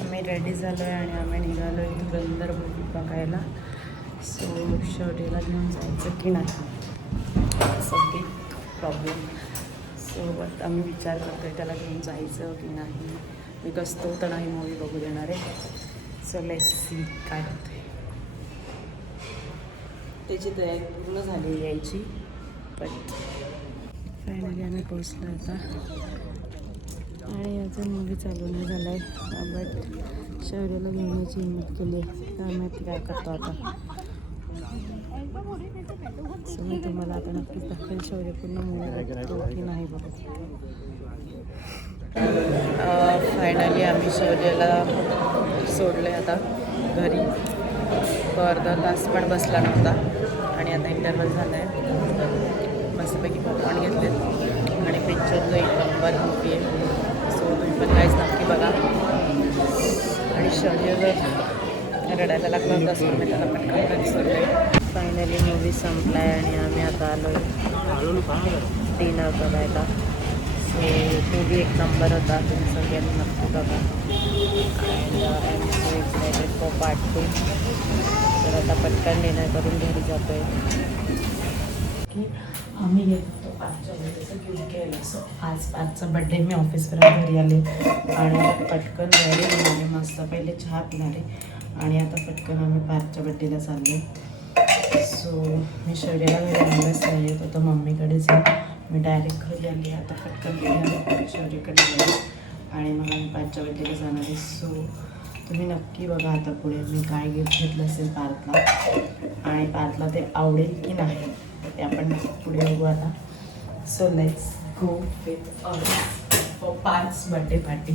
आम्ही रेडी झालो आहे आणि आम्ही निघालो आहे धुरंदर मूवी बघायला. सो शर्टीला घेऊन जायचं की नाही? सगळी प्रॉब्लेम सो आम्ही विचार करतो आहे त्याला घेऊन जायचं की नाही. बिकॉज तो तर नाही मूवी बघू देणार आहे. सो लेट सी काय होतं त्याची तयारी पूर्ण झाली यायची. बट फायनली आम्ही पोचलो आता. आणि अजून मूवी चालू नाही झाला आहे बट शौर्याला घेण्याची हिंमत केली. काय माहिती काय करतो आता? सो मी तुम्हाला आता नक्कीच दाखवेल शौर्य पूर्ण मूवी बघतो की नाही बघत. फायनली आम्ही शौर्याला आहे आता घरी. तो अर्धा तास पण बसला नव्हता. आणि आता इंटरव्हल झाला आहे मस्तपैकी पॉपकॉर्न घेतलेत. आणि पिक्चर जो एक नंबर मूवी आहे. पण काहीच नक्की बघा. आणि शरीर रडायला लागला होता असं मी त्याला पटकन घरी फायनली मूवी संपलाय आणि आम्ही आता आलो डिनर करायला सो मूवी एक नंबर होता. तुम्ही सगळ्यांनी नक्की बघा. And I am so excited for part two तर आता पटकन डिनर करून घरी जातो आहे की आम्ही गेलो पाचच्या बड्डेचं गिफ्ट केलं सो आज पाचचा बड्डे मी ऑफिसवर घरी आले. आणि पटकन घरी आले मस्त पहिले चहा पिणारे. आणि आता पटकन आम्ही पाचच्या बड्डेला चाललो सो मी शरीराला घरी आणलंच नाही येत होतं मम्मीकडेच मी डायरेक्ट घरी आली. आता पटकन गेले शौर्याकडे गेले. आणि मग आम्ही पाचच्या बड्डेला जाणार आहे. सो तुम्ही नक्की बघा आता पुढे मी काय गिफ्ट घेतलं असेल पार्थला आणि पार्थला ते आवडेल की नाही ते आपण पुढे बघू आता. So let's go with for Parth birthday party